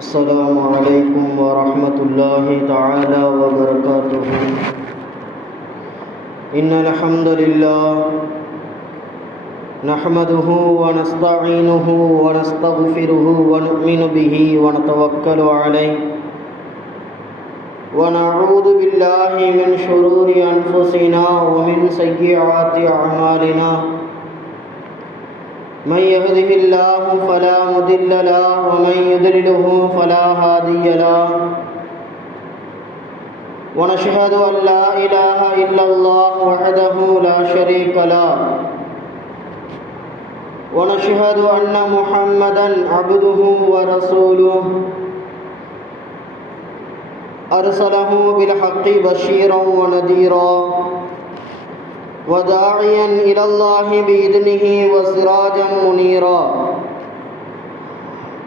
السلام عليكم ورحمة الله تعالى وبركاته. إن الحمد لله نحمده ونستعينه ونستغفره ونؤمن به ونتوكل عليه ونعوذ بالله من شرور أنفسنا ومن سيئات أعمالنا. من يهده الله فلا مضل له ومن يضلله فلا هادي له. ونشهد أن لا إله إلا الله وحده لا شريك له. ونشهد أن محمدا عبده ورسوله أرسله بالحق بشيرا ونذيرا وداعيا إلى الله بإذنه وسراجا منيرا.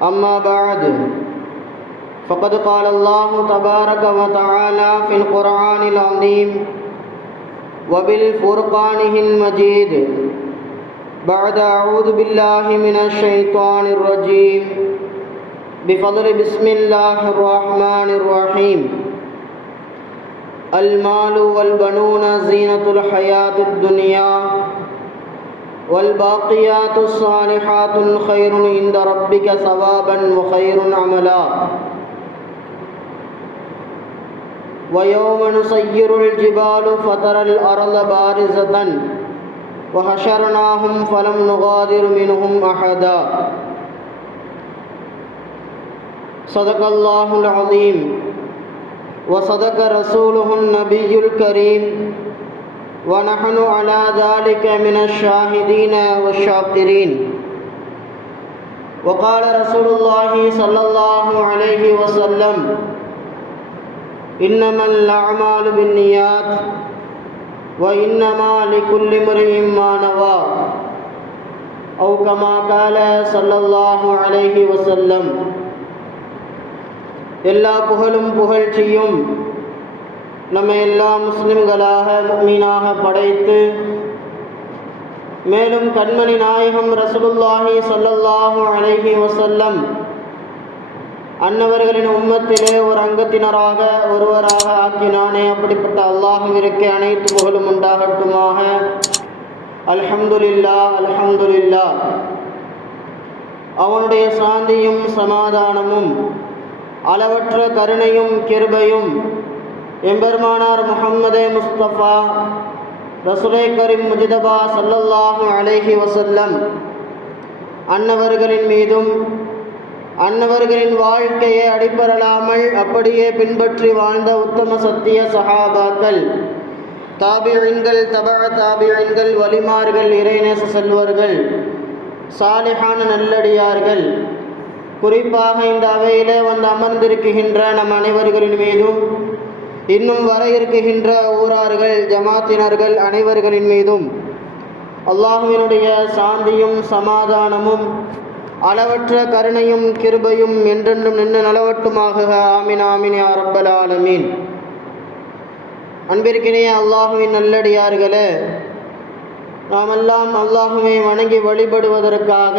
أما بعد فقد قال الله تبارك وتعالى في القرآن العظيم وبالفرقان المجيد بعد أعوذ بالله من الشيطان الرجيم بفضل بسم الله الرحمن الرحيم. المال والبنون زينة الحياة الدنيا والباقيات الصالحات خير عند ربك ثوابا وخير عملا. ويوم نسير الجبال فترى الأرض بارزة وحشرناهم فلم نغادر منهم أحدا. صدق الله العظيم وصدق رسوله النبي الكريم ونحن على ذلك من الشاهدين والشاكرين. وقال رسول الله صلى الله عليه وسلم إنما الأعمال بالنيات وإنما لكل امرئ ما نوى أو كما قال صلى الله عليه وسلم. எல்லா புகழும் புகழ்ச்சியும் நம்ம எல்லா முஸ்லிம்களாக முஃமினாக படைத்து மேலும் கண்மணி நாயகம் ரசூலுல்லாஹி ஸல்லல்லாஹு அலைஹி வஸல்லம் அன்னவர்களின் உம்மத்திலே ஒரு அங்கத்தினராக ஒருவராக ஆக்கினானே. அப்படிப்பட்ட அல்லாஹ்விற்கு அனைத்து புகழும் உண்டாகட்டுமாக. அல்ஹம்துலில்லாஹ் அல்ஹம்துலில்லாஹ். அவனுடைய சாந்தியும் சமாதானமும் அளவற்ற கருணையும் கிருபையும் எம்பெருமானார் முஹம்மதே முஸ்தபா ரசூலே கரீம் முஜ்தபா ஸல்லல்லாஹு அலைஹி வஸல்லம் அன்னவர்களின் மீதும் அன்னவர்களின் வாழ்க்கையை அடிப்பரலாமல் அப்படியே பின்பற்றி வாழ்ந்த உத்தம சத்திய சஹாபாக்கள், தாபிஈன்கள், தபஅ தாபிஈன்கள், வலிமார்கள், இறைநேச செல்வர்கள், சாலிஹான நல்லடியார்கள், குறிப்பாக இந்த அவையிலே வந்து அமர்ந்திருக்கின்ற நம் அனைவர்களின் மீதும் இன்னும் வர இருக்கின்ற ஊரார்கள், ஜமாத்தினர்கள் அனைவர்களின் மீதும் அல்லாஹ்வினுடைய சாந்தியும் சமாதானமும் அளவற்ற கருணையும் கிருபையும் என்றென்றும் நின்று நலவட்டுமாக. ஆமீன் ஆமீன் யா ரப்பல் ஆலமீன். அன்பிற்கினிய அல்லாஹ்வின் நல்லடியார்களே, நாமெல்லாம் அல்லாஹ்வை வணங்கி வழிபடுவதற்காக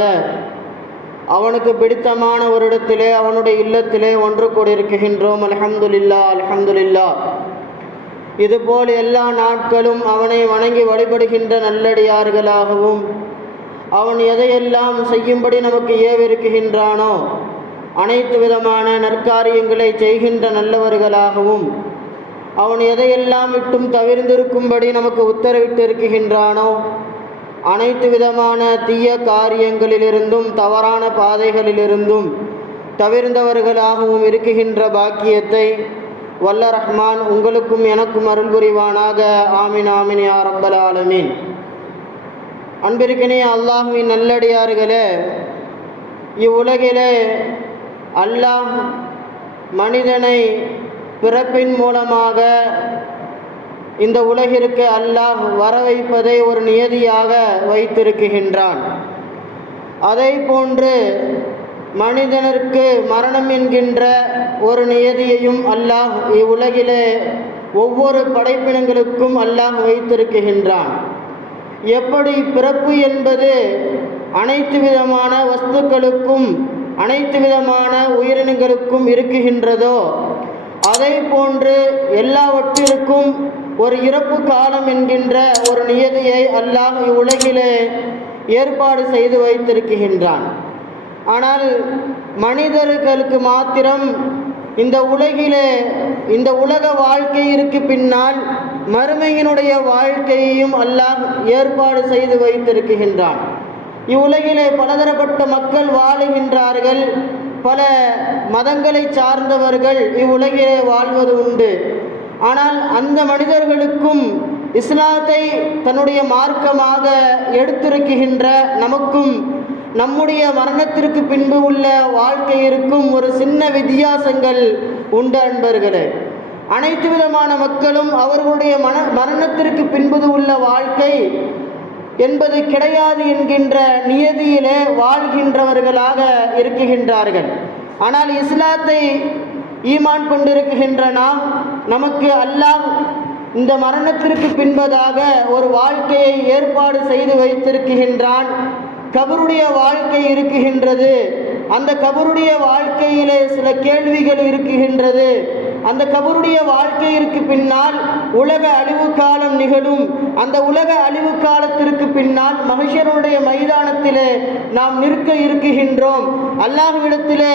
அவனுக்கு பிடித்தமான ஒரு இடத்திலே அவனுடைய இல்லத்திலே ஒன்று கூடியிருக்கின்றோம். அல்ஹம்துலில்லாஹ் அல்ஹம்துலில்லாஹ். இதுபோல் எல்லா நாட்களும் அவனை வணங்கி வழிபடுகின்ற நல்லடியார்களாகவும் அவன் எதையெல்லாம் செய்யும்படி நமக்கு ஏவிருக்கின்றானோ அனைத்து விதமான நற்காரியங்களை செய்கின்ற நல்லவர்களாகவும் அவன் எதையெல்லாம் விட்டும் தவிர்ந்திருக்கும்படி நமக்கு உத்தரவிட்டிருக்கின்றானோ அனைத்து விதமான தீய காரியங்களிலிருந்தும் தவறான பாதைகளிலிருந்தும் தவிர்ந்தவர்களாகவும் இருக்குகின்ற பாக்கியத்தை வல்ல ரஹ்மான் உங்களுக்கும் எனக்கும் அருள் புரிவானாக. ஆமீன் ஆமீன் யா ரப்பல் ஆலமீன். அன்பிற்கினிய அல்லாஹ்வின் நல்லடியார்களே, இவ்வுலகிலே அல்லாஹ் மனிதனை பிறப்பின் மூலமாக இந்த உலகிற்கு அல்லாஹ் வர வைப்பதை ஒரு நியதியாக வைத்திருக்கின்றான். அதை போன்று மனிதனுக்கு மரணம் என்கின்ற ஒரு நியதியையும் அல்லாஹ் இவ்வுலகிலே ஒவ்வொரு படைப்பினங்களுக்கும் அல்லாஹ் வைத்திருக்கின்றான். எப்படி பிறப்பு என்பது அனைத்து விதமான வஸ்துக்களுக்கும் அனைத்து விதமான உயிரினங்களுக்கும் இருக்குகின்றதோ அதை போன்று எல்லாவற்றிற்கும் ஒரு இறப்பு காலம் என்கின்ற ஒரு நியதியை அல்லாஹ் இவ்வுலகிலே ஏற்பாடு செய்து வைத்திருக்கின்றான். ஆனால் மனிதர்களுக்கு மாத்திரம் இந்த உலக வாழ்க்கையிற்கு பின்னால் மறுமையினுடைய வாழ்க்கையையும் அல்லாஹ் ஏற்பாடு செய்து வைத்திருக்கின்றான். இவ்வுலகிலே பலதரப்பட்ட மக்கள் வாழுகின்றார்கள். பல மதங்களை சார்ந்தவர்கள் இவ்வுலகிலே வாழ்வது உண்டு. ஆனால் அந்த மனிதர்களுக்கும் இஸ்லாத்தை தன்னுடைய மார்க்கமாக எடுத்திருக்கின்ற நமக்கும் நம்முடைய மரணத்திற்கு பின்பு உள்ள வாழ்க்கையிற்கும் ஒரு சின்ன வித்தியாசங்கள் உண்டு அன்பர்களே. அனைத்து விதமான மக்களும் அவர்களுடைய மரணத்திற்கு பின்பு உள்ள வாழ்க்கை என்பது கிடையாது என்கின்ற நியதியிலே வாழ்கின்றவர்களாக இருக்குகின்றார்கள். ஆனால் இஸ்லாத்தை ஈமான் கொண்டிருக்கின்ற நாம், நமக்கு அல்லாஹ் இந்த மரணத்திற்கு பின்பதாக ஒரு வாழ்க்கையை ஏற்பாடு செய்து வைத்திருக்கின்றான். கபருடைய வாழ்க்கை இருக்குகின்றது. அந்த கபருடைய வாழ்க்கையிலே சில கேள்விகள் இருக்குகின்றது. அந்த கபருடைய வாழ்க்கையிற்கு பின்னால் உலக அழிவு காலம் நிகழும். அந்த உலக அழிவு காலத்திற்கு பின்னால் மஹ்ஷருடைய மைதானத்திலே நாம் நிற்க இருக்குகின்றோம். அல்லாஹ்விடத்திலே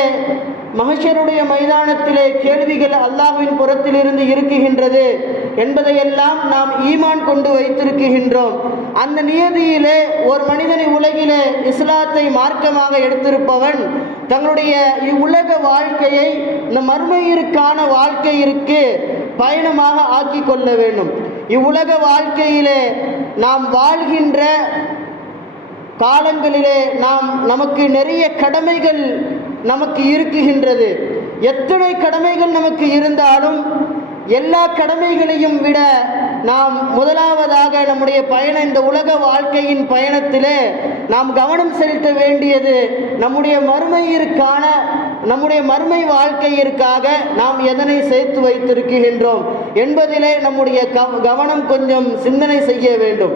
மஹ்ஷருடைய மைதானத்திலே கேள்விகள் அல்லாஹ்வின் புறத்திலிருந்து இருக்குகின்றது என்பதையெல்லாம் நாம் ஈமான் கொண்டு வைத்திருக்கின்றோம். அந்த நியதியிலே ஒரு மனிதனை உலகிலே இஸ்லாத்தை மார்க்கமாக எடுத்திருப்பவன் தங்களுடைய இவ்வுலக வாழ்க்கையை இந்த மறுமையிற்கான வாழ்க்கையிற்கு பயணமாக ஆக்கி கொள்ள வேண்டும். இவ்வுலக வாழ்க்கையிலே நாம் வாழ்கின்ற காலங்களிலே நமக்கு நிறைய கடமைகள் நமக்கு இருக்குகின்றது. எத்தனை கடமைகள் நமக்கு இருந்தாலும் எல்லா கடமைகளையும் விட நாம் முதலாவதாக நம்முடைய இந்த உலக வாழ்க்கையின் பயணத்திலே நாம் கவனம் செலுத்த வேண்டியது நம்முடைய மறுமை வாழ்க்கையிற்காக நாம் எதனை சேர்த்து வைத்திருக்கின்றோம் என்பதிலே நம்முடைய கவனம் கொஞ்சம் சிந்தனை செய்ய வேண்டும்.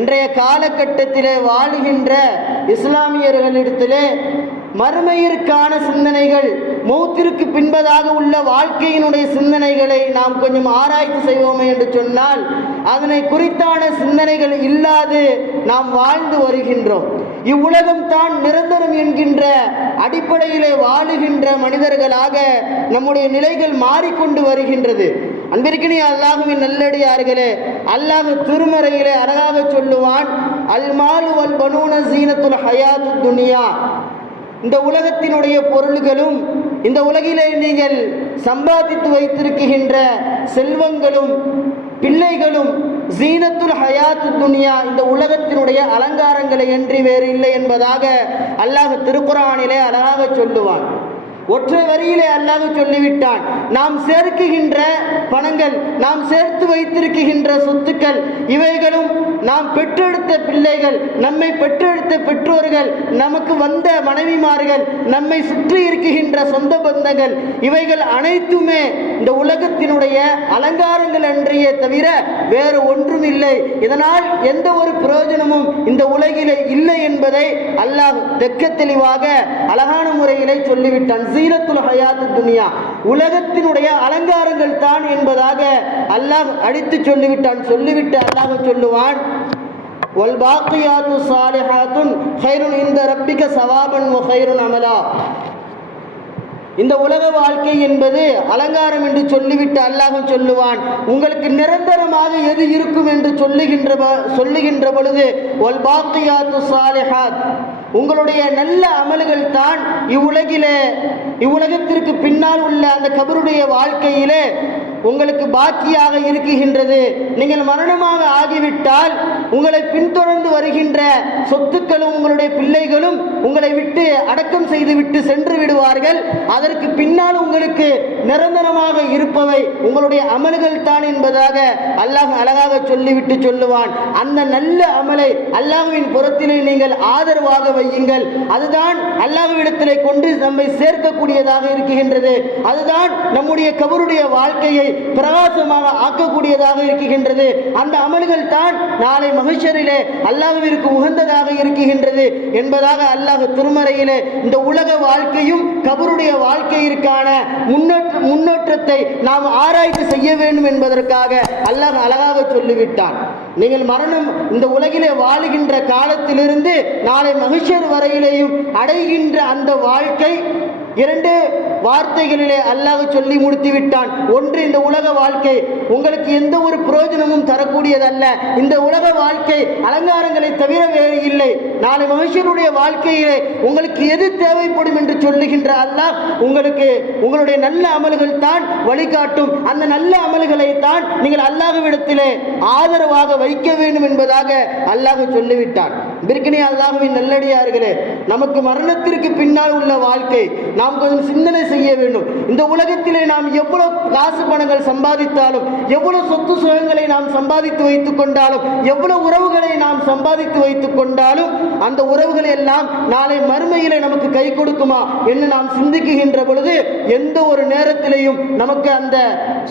இன்றைய காலகட்டத்திலே வாழுகின்ற இஸ்லாமியர்களிடத்திலே மறுமையிற்கான சிந்தனைகள், மௌத்திற்கு பின்பதாக உள்ள வாழ்க்கையினுடைய சிந்தனைகளை நாம் கொஞ்சம் ஆராய்ச்சி செய்வோமே என்று சொன்னால் அதனை குறித்தான சிந்தனைகள் இல்லாது நாம் வாழ்ந்து வருகின்றோம். இவ்வுலகம் தான் நிரந்தரம் என்கின்ற அடிப்படையிலே வாழுகின்ற மனிதர்களாக நம்முடைய நிலைகள் மாறிக்கொண்டு வருகின்றது. அன்பிற்கினிய அல்லாஹுவின் நல்லடியார்களே, அல்லாஹ் திருமறையிலே அழகாக சொல்லுவான், அல் மாலு வல் பனூன ஸீனத்துல் ஹயாத்துத் துன்யா. இந்த உலகத்தினுடைய பொருள்களும் இந்த உலகிலே நீங்கள் சம்பாதித்து வைத்திருக்கின்ற செல்வங்களும் பிள்ளைகளும் ஸீனத்துல் ஹயாத்துத் துன்யா, இந்த உலகத்தினுடைய அலங்காரங்களை என்று வேறு இல்லை என்பதாக அல்லாஹ் திருக்குர்ஆனிலே அழகாக சொல்லுவான். ஒற்றை வரியிலே அல்லாஹ் சொல்லிவிட்டான். நாம் சேர்க்குகின்ற பணங்கள், நாம் சேர்த்து வைத்திருக்கின்ற சொத்துக்கள், இவைகளும் நாம் பெற்றெடுத்த பிள்ளைகள், நம்மை பெற்றெடுத்த பெற்றோர்கள், நமக்கு வந்த மனைவிமார்கள், நம்மை சுற்றி இருக்குகின்ற சொந்த பந்தங்கள், இவைகள் அனைத்துமே இந்த உலகத்தினுடைய அலங்காரங்கள் அன்றையே தவிர வேறு ஒன்றும் இல்லை. இதனால் எந்த ஒரு பிரயோஜனமும் இந்த உலகிலே இல்லை என்பதை அல்லாஹ் தெக்க தெளிவாக அழகான முறையிலே சொல்லிவிட்டான். ஸீனத்துல் ஹயாத்துத் துன்யா, உலகத்தினுடைய அலங்காரங்கள் தான் என்பதாக அல்லாஹ் அடித்து சொல்லிவிட்டான். சொல்லிவிட்டு அல்லாஹ் சொல்லுவான், வல் பாக்கியாத்து ஸாலிஹாத்துன் கைருன் இன்த ரப்பிக ஸவாபன் வ கைருன் அமலா. இந்த உலக வாழ்க்கை என்பது அலங்காரம் என்று சொல்லிவிட்டு அல்லாஹ் சொல்லுவான், உங்களுக்கு நிரந்தரமாக எது இருக்கும் என்று சொல்லுகின்ற பொழுது வல் பாக்கியாத்து ஸாலிஹாத், உங்களுடைய நல்ல அமல்கள் தான் இவ்வுலகத்திற்கு பின்னால் உள்ள அந்த கபருடைய வாழ்க்கையிலே உங்களுக்கு பாக்கியாக இருக்குகின்றது. நீங்கள் மரணமாக ஆகிவிட்டால் உங்களை பின்தொடர்ந்து வருகின்ற சொத்துக்களும் உங்களுடைய பிள்ளைகளும் உங்களை விட்டு அடக்கம் செய்துவிட்டு சென்று விடுவார்கள். அதற்கு பின்னால் உங்களுக்கு நிரந்தரமாக இருப்பவை உங்களுடைய அமல்கள் தான் என்பதாக அல்லாஹ் அழகாக சொல்லிவிட்டு சொல்லுவான். அந்த நல்ல அமலை அல்லாஹ்வின் புறத்திலே நீங்கள் ஆதரவாக வையுங்கள். அதுதான் அல்லாஹ்விடத்திலே கொண்டு நம்மை சேர்க்கக்கூடியதாக இருக்குகின்றது. அதுதான் நம்முடைய கபருடைய வாழ்க்கையை பிரகாசமாக ஆக்கக்கூடியதாக இருக்குகின்றது. அந்த அமல்கள் தான் நாளை மஹ்ஷரிலே அல்லாஹ்விற்கு உகந்ததாக இருக்குகின்றது என்பதாக அல்லாஹ் திருமறையிலே இந்த உலக வாழ்க்கையும் கபருடைய வாழ்க்கையிற்கான முன்னோற்றத்தை நாம் ஆராய்ச்சி செய்ய வேண்டும் என்பதற்காக அல்லாஹ் அழகாக சொல்லிவிட்டான். நீங்கள் மரணம் இந்த உலகிலே வாழுகின்ற காலத்திலிருந்து நாளை மஹ்ஷர் வரையிலேயும் அடைகின்ற அந்த வாழ்க்கை இரண்டு வார்த்தைகளிலே அல்லாஹ் சொல்லி முடித்து விட்டான். ஒன்று, இந்த உலக வாழ்க்கை உங்களுக்கு எந்த ஒரு பிரயோஜனமும் தரக்கூடியதல்ல. இந்த உலக வாழ்க்கை அலங்காரங்களை தவிர வேறு இல்லை. நாளை மனுஷனுடைய வாழ்க்கையிலே உங்களுக்கு எது தேவைப்படும் என்று சொல்லுகின்ற அல்லாஹ் உங்களுக்கு உங்களுடைய நல்ல அமல்கள் தான் வழிகாட்டும். அந்த நல்ல அமல்களை தான் நீங்கள் அல்லாஹ்விடத்திலே ஆதரவாக வைக்க வேண்டும் என்பதாக அல்லாஹ் சொல்லிவிட்டான். பிற்கினி அல்லாஹ்வின் நல்லடியார்களே, நமக்கு மரணத்திற்கு பின்னால் உள்ள வாழ்க்கை நாம் கொஞ்சம் சிந்தனை செய்ய வேண்டும். இந்த உலகத்திலே நாம் எவ்வளவு காசு பணங்கள் சம்பாதித்தாலும், எவ்வளவு சொத்து சுகங்களை நாம் சம்பாதித்து வைத்துக் கொண்டாலும், எவ்வளவு உறவுகளை நாம் சம்பாதித்து வைத்துக் கொண்டாலும் அந்த உறவுகள் எல்லாம் நாளை மறுமையிலே நமக்கு கை கொடுக்குமா என்று நாம் சிந்திக்குகின்ற பொழுது எந்த ஒரு நேரத்திலேயும் நமக்கு அந்த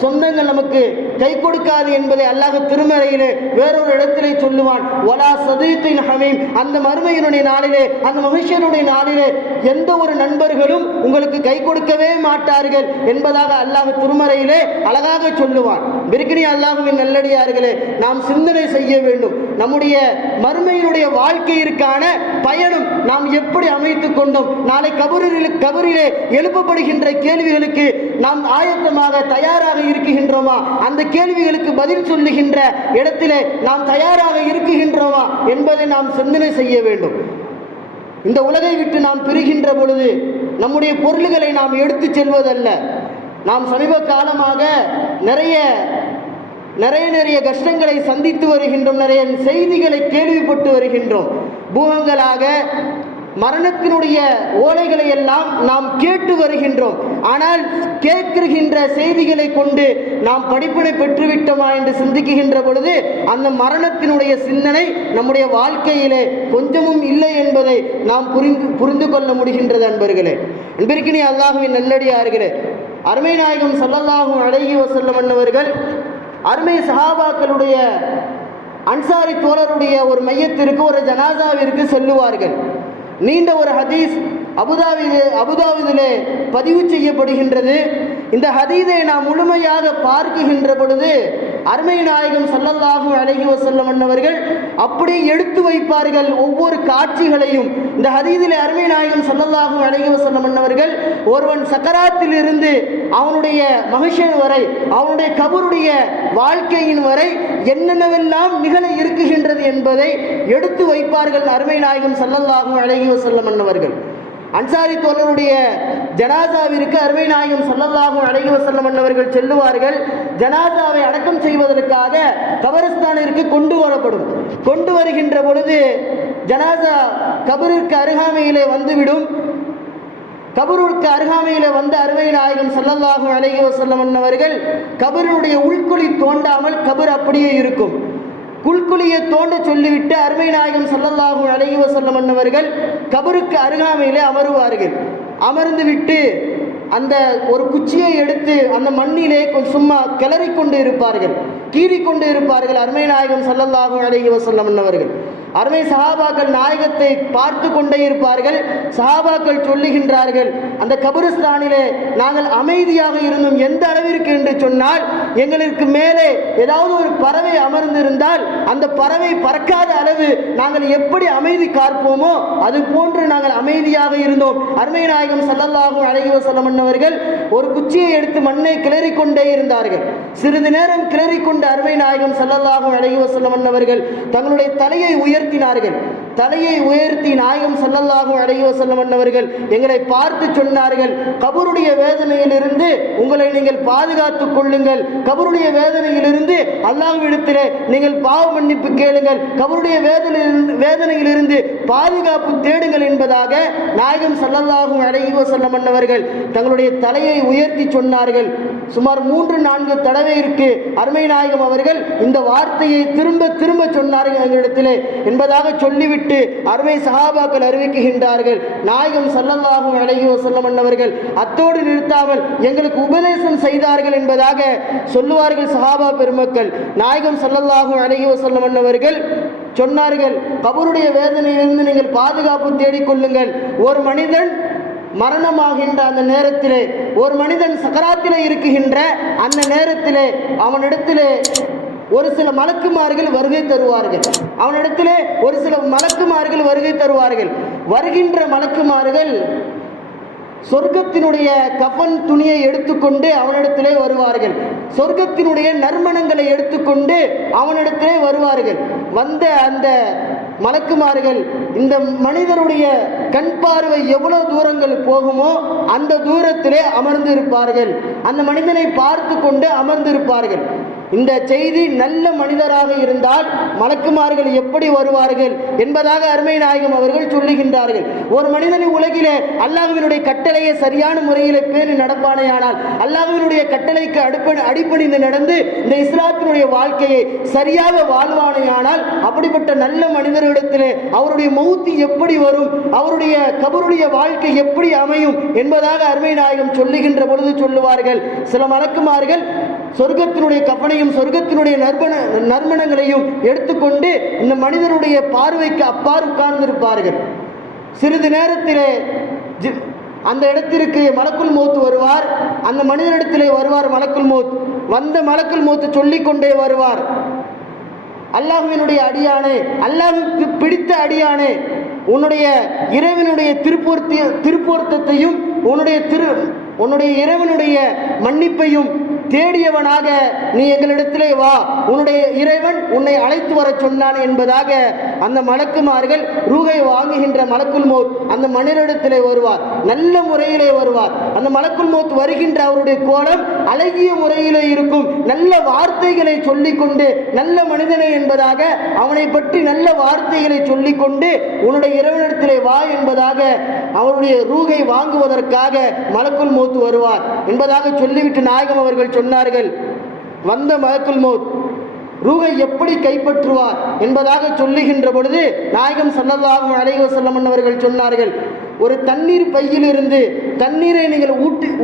சொந்தங்கள் நமக்கு கை கொடுக்காது என்பதை அல்லாஹ் திருமறையிலே வேறொரு இடத்திலே சொல்லுவான். வலா சதீகின் ஹமீம், அந்த மறுமையினுடைய நாளிலே, அந்த மஹ்ஷருடைய நாளிலே எந்த ஒரு நண்பர்களும் உங்களுக்கு கை கொடுக்கவே மாட்டார்கள் என்பதாக அல்லாஹ் திருமறையிலே அழகாக சொல்லுவான். பிற்கினி அல்லாஹ்வின் நல்லடியார்களே, நாம் சிந்தனை செய்ய வேண்டும். நம்முடைய மறுமையினுடைய வாழ்க்கையிற்கான பயணம் நாம் எப்படி அமைத்துக் கொண்டோம்? நாளை கபரிலே எழுப்பப்படுகின்ற கேள்விகளுக்கு நாம் ஆயத்தமாக தயாராக இருக்குகின்றோமா? அந்த கேள்விகளுக்கு பதில் சொல்லுகின்ற இடத்திலே நாம் தயாராக இருக்குகின்றோமா என்பதை நாம் சிந்தனை செய்ய வேண்டும். இந்த உலகை விட்டு நாம் பிரிகின்ற பொழுது நம்முடைய பொருள்களை நாம் எடுத்து செல்வதல்ல. நாம் சமீப காலமாக நிறைய கஷ்டங்களை சந்தித்து வருகின்றோம். நிறைய செய்திகளை கேள்விப்பட்டு வருகின்றோம். பூகங்களாக மரணத்தினுடைய ஓலைகளை எல்லாம் நாம் கேட்டு வருகின்றோம். ஆனால் கேட்கின்ற செய்திகளை கொண்டு நாம் படிப்பினை பெற்றுவிட்டோமா என்று சிந்திக்குகின்ற பொழுது அந்த மரணத்தினுடைய சிந்தனை நம்முடைய வாழ்க்கையிலே கொஞ்சமும் இல்லை என்பதை நாம் புரிந்து கொள்ள முடிகின்றது. அன்பர்களே, அன்பிற்கினே அல்லாஹ்வின் நல்லடியார்களே, அருமை நாயகம் ஸல்லல்லாஹு அலைஹி வஸல்லம் அவர்கள் அருமை சஹாபாக்களுடைய அன்சாரி தோழருடைய ஒரு மையத்திற்கு, ஒரு ஜனாசாவிற்கு செல்லுவார்கள். நீண்ட ஒரு ஹதீஸ் அபுதாபிதிலே பதிவு செய்யப்படுகின்றது. இந்த ஹதீஸை நாம் முழுமையாக பார்க்குகின்ற பொழுது அருமை நாயகம் ஸல்லல்லாஹு அலைஹி வஸல்லம் அவர்கள் அப்படி எடுத்து வைப்பார்கள் ஒவ்வொரு காட்சிகளையும். இந்த ஹதீஸிலே அருமை நாயகம் ஸல்லல்லாஹு அலைஹி வஸல்லம் அவர்கள் ஒருவன் சக்கராத்தில் இருந்து அவனுடைய மஹ்ஷர் வரை, அவனுடைய கபருடைய வாழ்க்கையின் வரை என்னென்னவெல்லாம் நிகழ இருக்குகின்றது என்பதை எடுத்து வைப்பார்கள் அருமை நாயகம் ஸல்லல்லாஹு அலைஹி வஸல்லம் அவர்கள். அன்சாரி தோழருடைய ஜனாசாவிற்கு அருமை நாயகம் ஸல்லல்லாஹு அலைஹி வஸல்லம் அவர்கள் செல்லுவார்கள். ஜனாசாவை அடக்கம் செய்வதற்காக கபரஸ்தானிற்கு கொண்டு வரப்படும். கொண்டு வருகின்ற பொழுது ஜனாசா கபருக்கு அருகாமையிலே வந்துவிடும். கபருக்கு அருகாமையிலே வந்த அருமை நாயகம் ஸல்லல்லாஹு அலைஹி வஸல்லம் அவர்கள் கபருடைய உள்குழி தோண்டாமல் கபர் அப்படியே இருக்கும். குல்குலியை தோண்ட சொல்லிவிட்டு அருமை நாயகம் ஸல்லல்லாஹு அலைஹி வஸல்லம் அவர்கள் கபருக்கு அருகாமையிலே அமருவார்கள். அமர்ந்து விட்டு அந்த ஒரு குச்சியை எடுத்து அந்த மண்ணிலே சும்மா கிளறி கொண்டு இருப்பார்கள், கீறிக்கொண்டு இருப்பார்கள் அருமை நாயகம் ஸல்லல்லாஹு அலைஹி வஸல்லம் அவர்கள். அருமை சஹாபாக்கள் நாயகத்தை பார்த்து கொண்டே இருப்பார்கள். சஹாபாக்கள் சொல்லுகின்றார்கள், அந்த கபரிஸ்தானிலே நாங்கள் அமைதியாக இருந்தோம். எந்த அளவிற்கு என்று சொன்னால், எங்களுக்கு மேலே ஏதாவது ஒரு பறவை அமர்ந்திருந்தால் அந்த பறவை பறக்காத அளவு நாங்கள் எப்படி அமைதி காப்போமோ அது போன்று நாங்கள் அமைதியாக இருந்தோம். அருமை நாயகம் ஸல்லல்லாஹு அலைஹி வஸல்லம் அவர்கள் ஒரு குச்சியை எடுத்து மண்ணை கிளறி கொண்டே இருந்தார்கள். சிறிது நேரம் கிளறி கொண்ட அருமை நாயகம் ஸல்லல்லாஹு அலைஹி வஸல்லம் அவர்கள் தங்களுடைய தலையை உயர்த்தினார்கள். தலையை உயர்த்தி நாயகம் ஸல்லல்லாஹு அலைஹி வஸல்லம் அவர்கள் எங்களை பார்த்து சொன்னார்கள், கபருடைய வேதனையிலிருந்து உங்களை நீங்கள் பாதுகாத்துக் கொள்ளுங்கள். கபருடைய வேதனையிலிருந்து அல்லாஹ்விடத்திலே நீங்கள் பாவ மன்னிப்பு கேளுங்கள். கபருடைய வேதனையிலிருந்து பாதுகாப்பு தேடுங்கள் என்பதாக நாயகம் ஸல்லல்லாஹு அலைஹி வஸல்லம் அவர்கள் தங்களுடைய தலையை உயர்த்தி சொன்னார்கள். சுமார் 3-4 தடவைக்கு அருமை நாயகம் அவர்கள் இந்த வார்த்தையை திரும்ப திரும்ப சொன்னார்கள் எங்களிடத்திலே என்பதாக சொல்லிவிட்டு அருமை சஹாபாக்கள் அறிவிக்கின்றார்கள். நாயகம் ஸல்லல்லாஹு அலைஹி வஸல்லம் அவர்கள் அத்தோடு நிறுத்தாமல் எங்களுக்கு உபதேசம் செய்தார்கள் என்பதாக சொல்லுவார்கள் சஹாபா பெருமக்கள். நாயகம் ஸல்லல்லாஹு அலைஹி வஸல்லம் அவர்கள் சொன்னார்கள், கபருடைய வேதனையிலிருந்து நீங்கள் பாதுகாப்பு தேடிக்கொள்ளுங்கள். ஒரு மனிதன் மரணமாகின்ற அந்த நேரத்திலே, ஒரு மனிதன் சக்கராத்திலே இருக்குகின்ற அந்த நேரத்திலே அவனிடத்திலே ஒரு சில மலக்குமார்கள் வருகை தருவார்கள். அவனிடத்திலே ஒரு சில மலக்குமார்கள் வருகை தருவார்கள். வருகின்ற மலக்குமார்கள் சொர்க்கத்தினுடைய கஃன் துணியை எடுத்துக்கொண்டு அவனிடத்திலே வருவார்கள். சொர்க்கத்தினுடைய நறுமணங்களை எடுத்துக்கொண்டு அவனிடத்திலே வருவார்கள். வந்த அந்த மலக்குமார்கள் இந்த மனிதருடைய கண் பார்வை எவ்வளவு தூரங்கள் போகுமோ அந்த தூரத்திலே அமர்ந்திருப்பார்கள். அந்த மனிதனை பார்த்து கொண்டு அமர்ந்திருப்பார்கள். இந்த செய்தி நல்ல மனிதராக இருந்தால் மலக்குமார்கள் எப்படி வருவார்கள் என்பதாக அருமை நாயகம் அவர்கள் சொல்லுகின்றார்கள். ஒரு மனிதனை உலகிலே அல்லாஹ்வினுடைய கட்டளையை சரியான முறையில் பேணி நடப்பானையானால், அல்லாஹ்வினுடைய கட்டளைக்கு அடிபணிந்து நடந்து இந்த இஸ்லாத்தினுடைய வாழ்க்கையை சரியாக வாழ்வானையானால், அப்படிப்பட்ட நல்ல மனிதர்களிடத்திலே அவருடைய மௌத்து எப்படி வரும், அவருடைய கபருடைய வாழ்க்கை எப்படி அமையும் என்பதாக அருமை நாயகம் சொல்லுகின்ற பொழுது சொல்லுவார்கள், சில மலக்குமார்கள் சொர்க்கத்தினுடைய கஃனையும் சொர்க்கத்தினுடைய நறுமணங்களையும் எடுத்துக்கொண்டு இந்த மனிதனுடைய பார்வைக்கு அப்பால் உட்கார்ந்திருப்பார்கள். சிறிது நேரத்திலே அந்த இடத்திற்கு மலக்குல் மௌத் வருவார். அந்த மனிதனிடத்திலே வருவார் மலக்குல் மௌத். வந்த மலக்குல் மௌத் சொல்லிக் கொண்டே வருவார், அல்லாஹ்வினுடைய அடியானே, அல்லாஹ்வுக்கு பிடித்த அடியானே, உன்னுடைய இறைவனுடைய திருப்பொருத்தத்தையும் உன்னுடைய இறைவனுடைய மன்னிப்பையும் தேடியவனாக நீ எங்களிடத்திலே வா, உன்னுடைய இறைவன் உன்னை அழைத்து வர சொன்னான் என்பதாக அந்த மலக்குமார்கள் ரூகை வாங்குகின்ற மலக்குல் மௌத் அந்த மனிதனிடத்திலே வருவார். நல்ல முறையிலே வருவார். அந்த மலக்குல் மௌத் வருகின்ற அவருடைய கோலம் அழகிய முறையிலே இருக்கும். நல்ல வார்த்தைகளை சொல்லிக்கொண்டு, நல்ல மனிதனை என்பதாக அவனை பற்றி நல்ல வார்த்தைகளை சொல்லிக்கொண்டு உன்னுடைய இறைவனிடத்திலே வா என்பதாக அவருடைய ரூகை வாங்குவதற்காக மலக்குல் மௌத் வருவார் என்பதாக சொல்லிவிட்டு நாயகம் அவர்கள் சொன்னார்கள், வந்த மலக்குல் மௌத் ரூகை எப்படி கைப்பற்றுவார் என்பதாக சொல்லுகின்ற பொழுது நாயகம் ஸல்லல்லாஹு அலைஹி வஸல்லம் அவர்கள் சொன்னார்கள், ஒரு தண்ணீர் பையிலிருந்து தண்ணீரை நீங்கள்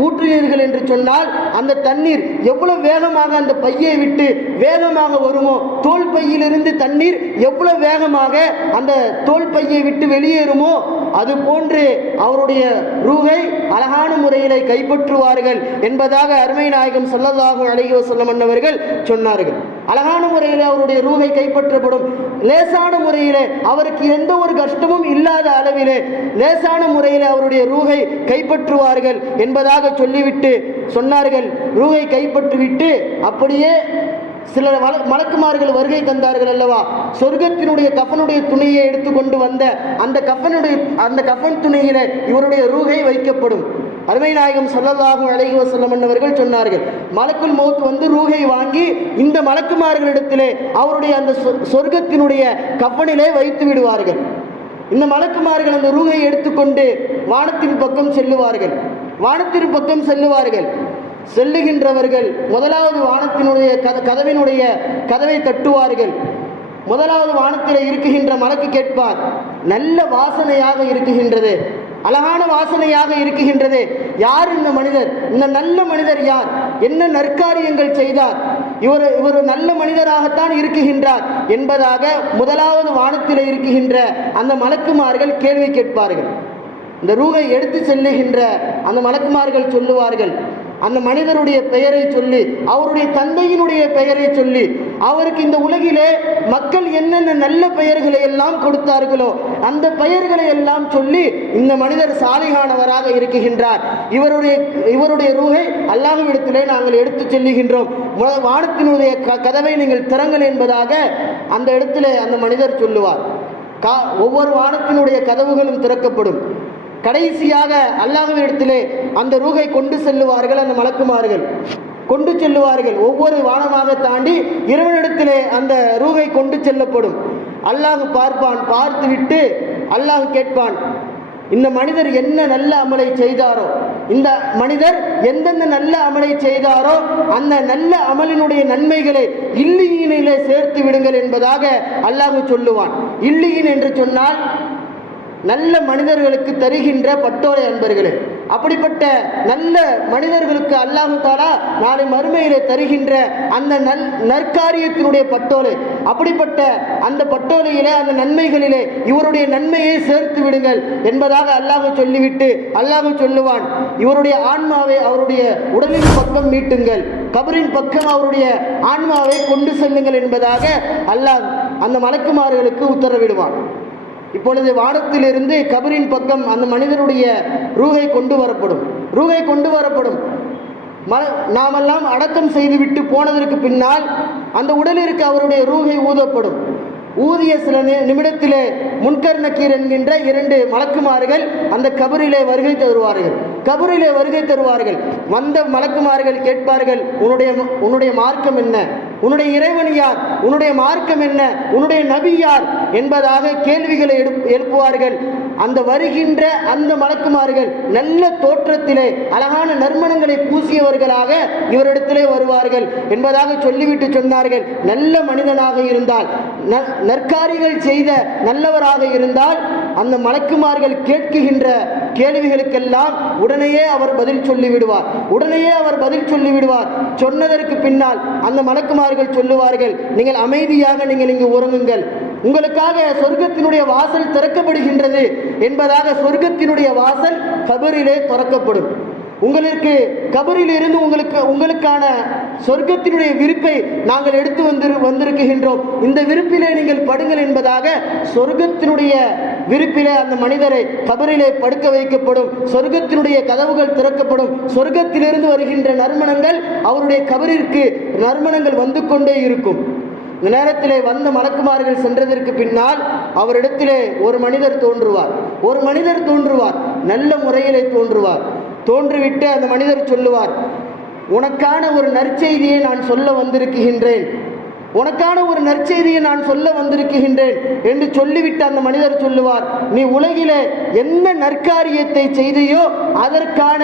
ஊற்றினீர்கள் என்று சொன்னால் அந்த தண்ணீர் எவ்வளவு வேகமாக அந்த பையை விட்டு வேகமாக வருமோ, தோல் பையிலிருந்து தண்ணீர் எவ்வளவு வேகமாக அந்த தோல் பையை விட்டு வெளியேறுமோ, அது போன்று அவருடைய ரூகை அழகான முறையிலே கைப்பற்றுவார்கள் என்பதாக அருமை நாயகம் ஸல்லல்லாஹு அலைஹி வஸல்லம் அவர்கள் சொன்னார்கள். அழகான முறையிலே அவருடைய ரூகை கைப்பற்றப்படும். லேசான முறையிலே அவருக்கு எந்த ஒரு கஷ்டமும் இல்லாத அளவிலே லேசான முறையில் அவருடைய ரூகை கைப்பற்றுவார்கள் என்பதாக சொல்லிவிட்டு சொன்னார்கள். ரூகை கைப்பற்றிவிட்டு அப்படியே சில மலக்குமார்கள் வருகை தந்தார்கள் அல்லவா, சொர்க்கத்தினுடைய கஃனுடைய துணியை எடுத்துக்கொண்டு வந்த அந்த கஃன் துணியிலே இவருடைய ரூகை வைக்கப்படும். அருமை நாயகம் ஸல்லல்லாஹு அலைஹி வஸல்லம் அவர்கள் சொன்னார்கள், மலக்குல் மௌத் வந்து ரூகை வாங்கி இந்த மலக்குமார்களிடத்திலே அவருடைய அந்த சொர்க்கத்தினுடைய கஃனிலே வைத்து விடுவார்கள். இந்த மலக்குமார்கள் அந்த ரூகை எடுத்துக்கொண்டு வானத்தின் பக்கம் செல்லுவார்கள். செல்லுகின்றவர்கள் முதலாவது வானத்தினுடைய கதவினுடைய கதவை தட்டுவார்கள். முதலாவது வானத்தில் இருக்குகின்ற மலக்கு கேட்பார், நல்ல வாசனையாக இருக்குகின்றது, அழகான வாசனையாக இருக்குகின்றது, யார் இந்த மனிதர், இந்த நல்ல மனிதர் யார், என்ன நற்காரியங்கள் செய்தார், இவர் நல்ல மனிதராகத்தான் இருக்குகின்றார் என்பதாக முதலாவது வானத்தில் இருக்குகின்ற அந்த மலக்குமார்கள் கேள்வி கேட்பார்கள். இந்த ரூகை எடுத்து செல்லுகின்ற அந்த மலக்குமார்கள் சொல்லுவார்கள், அந்த மனிதருடைய பெயரை சொல்லி, அவருடைய தந்தையினுடைய பெயரை சொல்லி, அவருக்கு இந்த உலகிலே மக்கள் என்னென்ன நல்ல பெயர்களை எல்லாம் கொடுத்தார்களோ அந்த பெயர்களை எல்லாம் சொல்லி, இந்த மனிதர் சாலிகானவராக இருக்குகின்றார், இவருடைய ரூகை அல்லாஹ்விடத்திலே நாங்கள் எடுத்து செல்லுகின்றோம், வானத்தினுடைய கதவை நீங்கள் திறங்கள் என்பதாக அந்த இடத்திலே அந்த மனிதர் சொல்லுவார். ஒவ்வொரு வானத்தினுடைய கதவுகளும் திறக்கப்படும். கடைசியாக அல்லாஹ்விடத்திலே அந்த ரூகை கொண்டு செல்லுவார்கள். அந்த மலக்குமார்கள் கொண்டு செல்லுவார்கள். ஒவ்வொரு வானமாக தாண்டி இறைவனிடத்திலே அந்த ரூகை கொண்டு செல்லப்படும். அல்லாஹ் பார்ப்பான். பார்த்துவிட்டு அல்லாஹ் கேட்பான், இந்த மனிதர் என்ன நல்ல அமலை செய்தாரோ, இந்த மனிதர் எந்தெந்த நல்ல அமலை செய்தாரோ அந்த நல்ல அமலினுடைய நன்மைகளை இல்லியினிலே சேர்த்து விடுங்கள் என்பதாக அல்லாஹ் சொல்லுவான். இல்லியின் என்று சொன்னால் நல்ல மனிதர்களுக்கு தருகின்ற பட்டோலை அன்பர்களே, அப்படிப்பட்ட நல்ல மனிதர்களுக்கு அல்லாஹ் தஆலா நாளை மறுமையிலே தருகின்ற அந்த நற்காரியத்தினுடைய பட்டோலை, அப்படிப்பட்ட அந்த பட்டோலையிலே அந்த நன்மைகளிலே இவருடைய நன்மையை சேர்த்து விடுங்கள் என்பதாக அல்லாஹ் சொல்லிவிட்டு அல்லாஹ் சொல்லுவான், இவருடைய ஆன்மாவை அவருடைய உடலின் பக்கம் மீட்டுங்கள், கபரின் பக்கம் அவருடைய ஆன்மாவை கொண்டு செல்லுங்கள் என்பதாக அல்லாஹ் அந்த மலக்குமார்களுக்கு உத்தரவிடுவான். இப்பொழுது வானத்திலிருந்து கபரின் பக்கம் அந்த மனிதனுடைய ரூஹை கொண்டு வரப்படும். நாமெல்லாம் அடக்கம் செய்துவிட்டு போனதற்கு பின்னால் அந்த உடலிற்கு அவருடைய ரூஹை ஊதப்படும். ஊதிய சில நிமிடத்திலே முன்கர் நக்கீர் என்கின்ற 2 மலக்குமார்கள் அந்த கபரிலே வருகை தருவார்கள். வந்த மலக்குமார்கள் கேட்பார்கள், உன்னுடைய மார்க்கம் என்ன, உன்னுடைய இறைவன் யார், உன்னுடைய மார்க்கம் என்ன, உன்னுடைய நபி யார் என்பதாக கேள்விகளை எழுப்புவார்கள். அந்த வருகின்ற அந்த மலக்குமார்கள் நல்ல தோற்றத்திலே அழகான நறுமணங்களை பூசியவர்களாக இவரிடத்திலே வருவார்கள் என்பதாக சொல்லிவிட்டு சொன்னார்கள், நல்ல மனிதனாக இருந்தால், நற்காரிகள் செய்த நல்லவராக இருந்தால் அந்த மலக்குமார்கள் கேட்கின்ற கேள்விகளுக்கெல்லாம் உடனேயே அவர் பதில் சொல்லிவிடுவார். சொன்னதற்கு பின்னால் அந்த மலக்குமார்கள் சொல்லுவார்கள், நீங்கள் அமைதியாக நீங்கள் இங்கு உறங்குங்கள், உங்களுக்காக சொர்க்கத்தினுடைய வாசல் திறக்கப்படுகின்றது என்பதாக சொர்க்கத்தினுடைய வாசல் கபரிலே திறக்கப்படும். உங்களுக்கு கபரில் இருந்து உங்களுக்கான சொர்க்கத்தினுடைய விருப்பை நாங்கள் எடுத்து வந்திருக்கின்றோம், இந்த விருப்பிலே நீங்கள் படுங்கள் என்பதாக சொர்க்கத்தினுடைய விருப்பிலே அந்த மனிதரை கபரிலே படுக்க வைக்கப்படும். சொர்க்கத்தினுடைய கதவுகள் திறக்கப்படும். சொர்க்கத்திலிருந்து வருகின்ற நறுமணங்கள் அவருடைய கபரிற்கு நறுமணங்கள் வந்து கொண்டே இருக்கும். இந்த நேரத்திலே வந்த மலக்குமார்கள் சென்றதற்கு பின்னால் அவரிடத்திலே ஒரு மனிதர் தோன்றுவார். நல்ல முறையிலே தோன்றிவிட்டு அந்த மனிதர் சொல்லுவார், உனக்கான ஒரு நற்செய்தியை நான் சொல்ல வந்திருக்கின்றேன் என்று சொல்லிவிட்டு அந்த மனிதர் சொல்லுவார், நீ உலகிலே என்ன நற்காரியத்தை செய்தையோ அதற்கான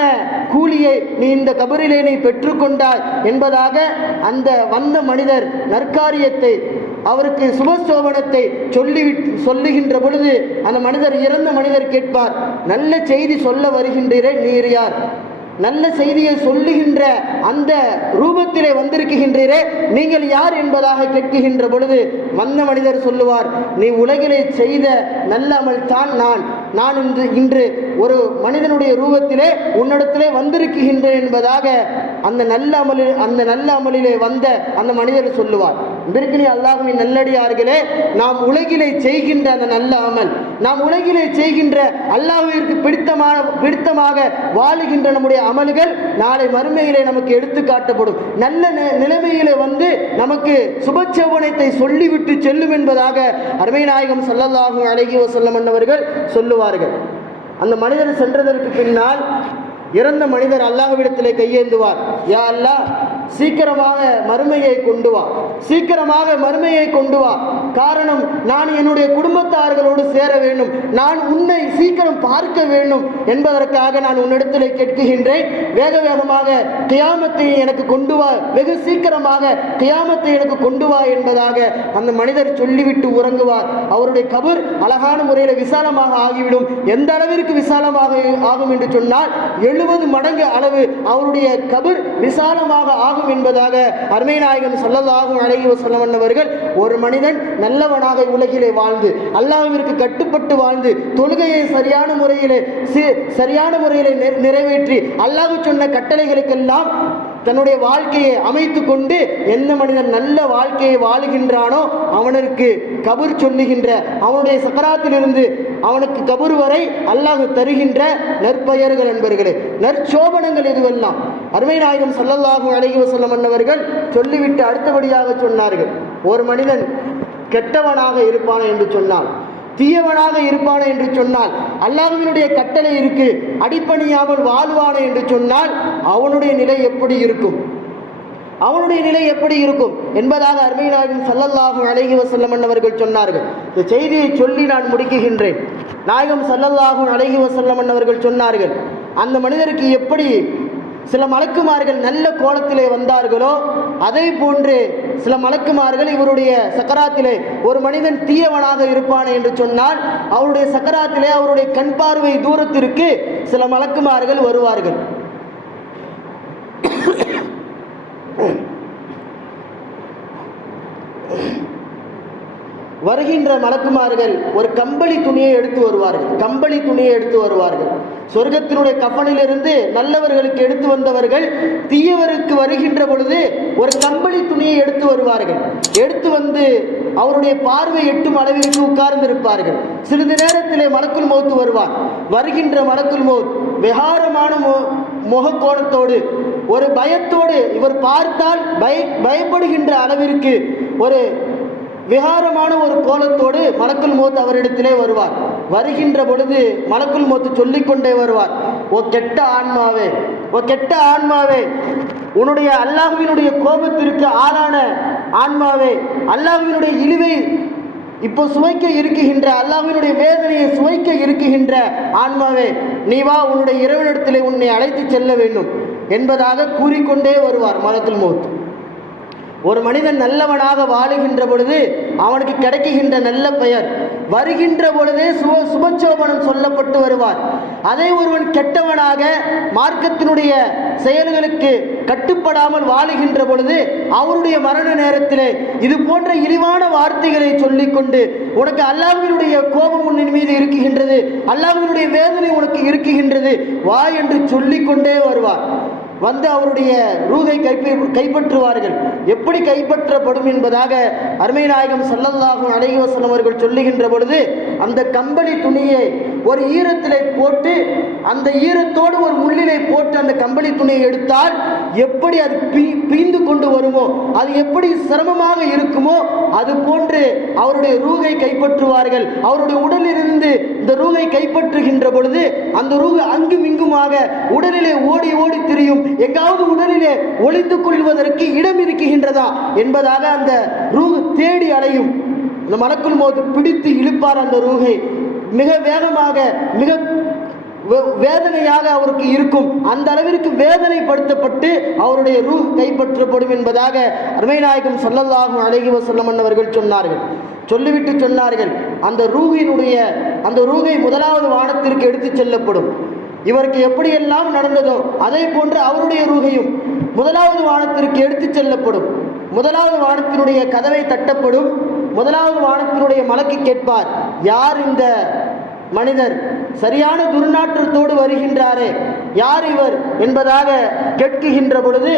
கூலியை நீ இந்த கபரிலே நீ பெற்றுக்கொண்டாய் என்பதாக அந்த வந்த மனிதர் நற்காரியத்தை அவருக்கு சுபசோபனத்தை சொல்லுகின்ற பொழுது அந்த மனிதர் இறந்த மனிதர் கேட்பார், நல்ல செய்தி சொல்ல வருகின்றீரே, நீர் யார்? நல்ல செய்தியை சொல்லுகின்ற அந்த ரூபத்திலே வந்திருக்கின்றீரே, நீங்கள் யார் என்பதாக கேட்கின்ற பொழுது வந்த மனிதர் சொல்லுவார், நீ உலகிலே செய்த நல்ல அமல் தான் நான் இன்று ஒரு மனிதனுடைய ரூபத்திலே உன்னிடத்திலே வந்திருக்கின்றேன் என்பதாக அந்த நல்ல அமலிலே வந்த அந்த மனிதர் சொல்லுவார். பிறகு அல்லாஹ்வின் நல்லடியார்களே, நாம் உலகிலே செய்கின்ற அந்த நல்ல அமல், நாம் உலகிலே செய்கின்ற அல்லாஹ்விற்கு பிடித்தமாக வாழுகின்ற நம்முடைய அமல்கள் நாளை மறுமையிலே நமக்கு எடுத்து காட்டப்படும். நல்ல நிலைமையிலே வந்து நமக்கு சுபச்சோபனத்தை சொல்லிவிட்டு செல்லும் என்பதாக அருமை நாயகம் ஸல்லல்லாஹு அலைஹி வஸல்லம் அவர்கள் சொல்லுவார்கள். அந்த மனிதர் சென்றதற்கு பின்னால் இறந்த மனிதர் அல்லாஹ்விடத்திலே கையேந்துவார், யா அல்லாஹ், சீக்கிரமாக மறுமையை கொண்டு வா. காரணம், நான் என்னுடைய குடும்பத்தார்களோடு சேர வேண்டும், நான் உன்னை சீக்கிரம் பார்க்க வேண்டும் என்பதற்காக நான் உன்னிடத்திலே கேட்கின்றேன். வேகமாக கியாமத்தை எனக்கு கொண்டு வா, வெகு சீக்கிரமாக கியாமத்தை எனக்கு கொண்டு வா என்பதாக அந்த மனிதர் சொல்லிவிட்டு உறங்குவார். அவருடைய கபர் அழகான முறையில் விசாலமாக ஆகிவிடும். எந்த அளவிற்கு விசாலமாக ஆகும் என்று சொன்னால் 70 மடங்கு அளவு அவருடைய கபர் விசாலமாக ஆகும் என்பதாக அருமை நாயகம் ஸல்லல்லாஹு அலைஹி வஸல்லம் அவர்கள், ஒரு மனிதன் நல்லவனாக உலகிலே வாழ்ந்து அல்லாஹ்விற்கு கட்டுப்பட்டு வாழ்ந்து தொழுகையை சரியான முறையிலே நிறைவேற்றி அல்லாஹ் சொன்ன கட்டளைகளுக்கெல்லாம் தன்னுடைய வாழ்க்கையை அமைத்து கொண்டு எந்த மனிதன் நல்ல வாழ்க்கையை வாழுகின்றானோ அவனுக்கு கபர் சொல்லுகின்ற, அவனுடைய சக்கராத்திலிருந்து அவனுக்கு கபர் வரை அல்லாஹ் தருகின்ற நற்பெயர்கள் என்பர்களே, நற்சோபனங்கள் இதுவெல்லாம் அருமை நாயகம் ஸல்லல்லாஹு அலைஹி வஸல்லம் அவர்கள் சொல்லிவிட்டு அடுத்தபடியாக சொன்னார்கள், ஒரு மனிதன் கெட்டவனாக இருப்பான் என்று சொன்னால், தீயவனாக இருப்பான என்று சொன்னால், அல்லாஹ்வினுடைய கட்டளை இருக்கு அடிப்பணியாமல் வாழ்வான என்று சொன்னால் அவனுடைய நிலை எப்படி இருக்கும் என்பதாக அருமை நாயகம் ஸல்லல்லாஹு அலைஹி வஸல்லம் அவர்கள் சொன்னார்கள். இந்த செய்தியை சொல்லி நான் முடிக்குகின்றேன். நாயகம் ஸல்லல்லாஹு அலைஹி வஸல்லம் அவர்கள் சொன்னார்கள், அந்த மனிதருக்கு எப்படி சில மலக்குமார்கள் நல்ல கோலத்திலே வந்தார்களோ அதே போன்று சில மலக்குமார்கள் இவருடைய சக்கராத்திலே ஒரு மனிதன் தீயவனாக இருப்பான் என்று சொன்னால் அவருடைய சக்கராத்திலே அவருடைய கண் பார்வை தூரத்திற்கு சில மலக்குமார்கள் வருவார்கள். வருகின்ற மலக்குமார்கள் ஒரு கம்பளி துணியை எடுத்து வருவார்கள். சொர்க்கத்தினுடைய கஃனிலிருந்து நல்லவர்களுக்கு எடுத்து வந்தவர்கள் தீயவருக்கு வருகின்ற பொழுது ஒரு கம்பளி துணியை எடுத்து வருவார்கள். எடுத்து வந்து அவருடைய பார்வை எட்டும் அளவிற்கு உட்கார்ந்திருப்பார்கள். சிறிது நேரத்திலே மலக்குல் மௌத் வருவார். வருகின்ற மலக்குல் மௌத் விகாரமான முகக்கோணத்தோடு ஒரு பயத்தோடு இவர் பார்த்தால் பயப்படுகின்ற அளவிற்கு ஒரு விகாரமான ஒரு கோலத்தோடு மலக்குல் மௌத் அவரிடத்திலே வருவார். வருகின்ற பொழுது மலக்குல் மௌத் சொல்லிக்கொண்டே வருவார், ஓ கெட்ட ஆன்மாவே, உன்னுடைய அல்லாஹ்வினுடைய கோபத்திற்கு ஆளான ஆன்மாவே, அல்லாஹ்வினுடைய இழிவை இப்போ சுவைக்க இருக்குகின்ற, அல்லாஹ்வினுடைய வேதனையை சுவைக்க இருக்குகின்ற ஆன்மாவே, நீ வா, உன்னுடைய இறைவனிடத்திலே உன்னை அழைத்து செல்ல வேண்டும் என்பதாக கூறிக்கொண்டே வருவார் மலக்குல் மௌத். ஒரு மனிதன் நல்லவனாக வாழுகின்ற பொழுது அவனுக்கு கிடைக்குகின்ற நல்ல பெயர், வருகின்ற பொழுதே சுபச்சோபனம் சொல்லப்பட்டு வருவார். அதே ஒருவன் கெட்டவனாக மார்க்கத்தினுடைய செயல்களுக்கு கட்டுப்படாமல் வாழுகின்ற பொழுது அவருடைய மரண நேரத்திலே இது போன்ற இழிவான வார்த்தைகளை சொல்லிக்கொண்டு, உனக்கு அல்லாஹ்வினுடைய கோபம் உன்னின் மீது இருக்குகின்றது, அல்லாஹ்வினுடைய வேதனை உனக்கு இருக்குகின்றது, வா என்று சொல்லிக்கொண்டே வருவார். வந்து அவருடைய ரூஹை கைப்பற்றுவார்கள். எப்படி கைப்பற்றப்படும் என்பதாக அருமை நாயகம் ஸல்லல்லாஹு அலைஹி வஸல்லம் அவர்கள் சொல்லுகின்ற பொழுது, அந்த கம்பளி துணியை ஒரு ஈரத்திலே போட்டு, அந்த ஈரத்தோடு ஒரு முள்ளிலை போட்டு அந்த கம்பளி துணியை எடுத்தால் எப்படி அது பீந்து கொண்டு வருமோ, அது எப்படி சிரமமாக இருக்குமோ, அது போன்று அவருடைய ரூஹை கைப்பற்றுவார்கள். அவருடைய உடலிலிருந்து இந்த ரூஹை கைப்பற்றுகின்ற பொழுது அந்த ரூஹ் அங்கும் இங்குமாக உடலிலே ஓடி ஓடி திரியும். எங்காவது உடலிலே ஒளிந்து கொள்வதற்கு இடம் இருக்குகின்றதா என்பதாக அந்த ரூஹ் தேடி அலையும். இந்த மலக்குல் மௌத் பிடித்து இழுப்பார் அந்த ரூஹை. மிக வேகமாக, மிக வேதனையாக அவருக்கு இருக்கும். அந்த அளவிற்கு வேதனைப்படுத்தப்பட்டு அவருடைய ரூஹ் கைப்பற்றப்படும் என்பதாக அருமை நாயகம் ஸல்லல்லாஹு அலைஹி வஸல்லம் அவர்கள் சொன்னார்கள். சொல்லிவிட்டு சொன்னார்கள், அந்த ரூஹை முதலாவது வானத்திற்கு எடுத்து செல்லப்படும். இவருக்கு எப்படியெல்லாம் நடந்ததோ அதே போன்று அவருடைய ரூஹையும் முதலாவது வானத்திற்கு எடுத்து செல்லப்படும். முதலாவது வானத்தினுடைய கதவை தட்டப்படும். முதலாவது வானத்தினுடைய மலக்கு கேட்பார், யார் இந்த மனிதர்? சரியான துர்நாற்றத்தோடு வருகின்றாரே, யார் இவர் என்பதாக கேட்குகின்ற பொழுது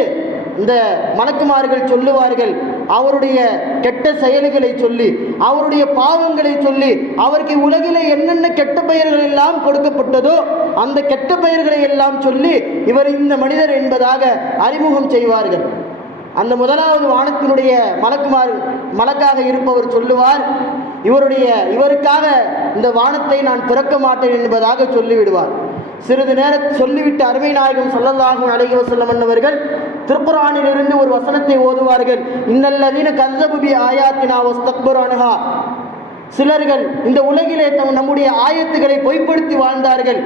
இந்த மலக்குமார்கள் சொல்லுவார்கள், அவருடைய கெட்ட செயல்களை சொல்லி, அவருடைய பாவங்களை சொல்லி, அவருக்கு உலகிலே என்னென்ன கெட்ட பெயர்கள் எல்லாம் கொடுக்கப்பட்டதோ அந்த கெட்ட பெயர்களை எல்லாம் சொல்லி இவர் இந்த மனிதர் என்பதாக அறிமுகம் செய்வார்கள். அந்த முதலாவது வானத்தினுடைய மலக்காக இருப்பவர் சொல்லுவார், இவருக்காக இந்த வானத்தை நான் திறக்க மாட்டேன் என்பதாக சொல்லிவிடுவார். சிறிது நேரம் சொல்லிவிட்டு அருமை நாயகம் ஸல்லல்லாஹு அலைஹி வஸல்லம் அவர்கள் திருக்குர்ஆனிலிருந்து ஒரு வசனத்தை ஓதுவார்கள். இன்னல்லதீன கஸ்ஸபு பி ஆயாத்தினா வஸ்தக்பரு அன்ஹா. சிலர்கள் இந்த உலகிலே நம்முடைய ஆயத்துக்களை பொய்ப்படுத்தி வாழ்ந்தார்கள்.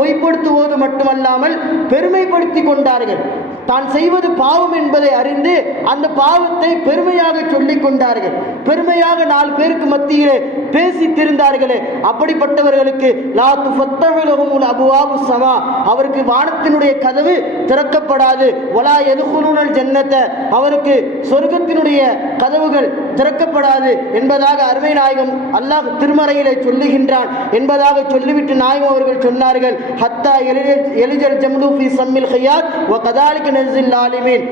பொய்ப்படுத்துவது மட்டுமல்லாமல் பெருமைப்படுத்தி கொண்டார்கள். தான் செய்வது பாவம் என்பதை அறிந்து அந்த பாவத்தை பெருமையாக சொல்லிக் கொண்டார்கள். பெருமையாக 4 பேருக்கு மத்தியிலே பேசி திரிந்தார்களே, அப்படிப்பட்டவர்களுக்கு லா துஃபத்தஹு லஹுமுல் அப்வாபு ஸமா, அவருக்கு வானத்தினுடைய கதவு திறக்கப்படாது. வலா யதுகுலுனல் ஜன்னத, அவருக்கு சொர்க்கத்தினுடைய கதவுகள் திறக்கப்படாது என்பதாக அருமை நாயகம் அல்லாஹ் திருமறையிலே சொல்லுகின்றான் என்பதாக சொல்லிவிட்டு நாயகம் அவர்கள் சொன்னார்கள், ஹத்தா எலிஜல் ஜம்து ஃபீ ஸம்மில் ஹியாத் வ கதாலிக நஸில் ஆலிமீன்.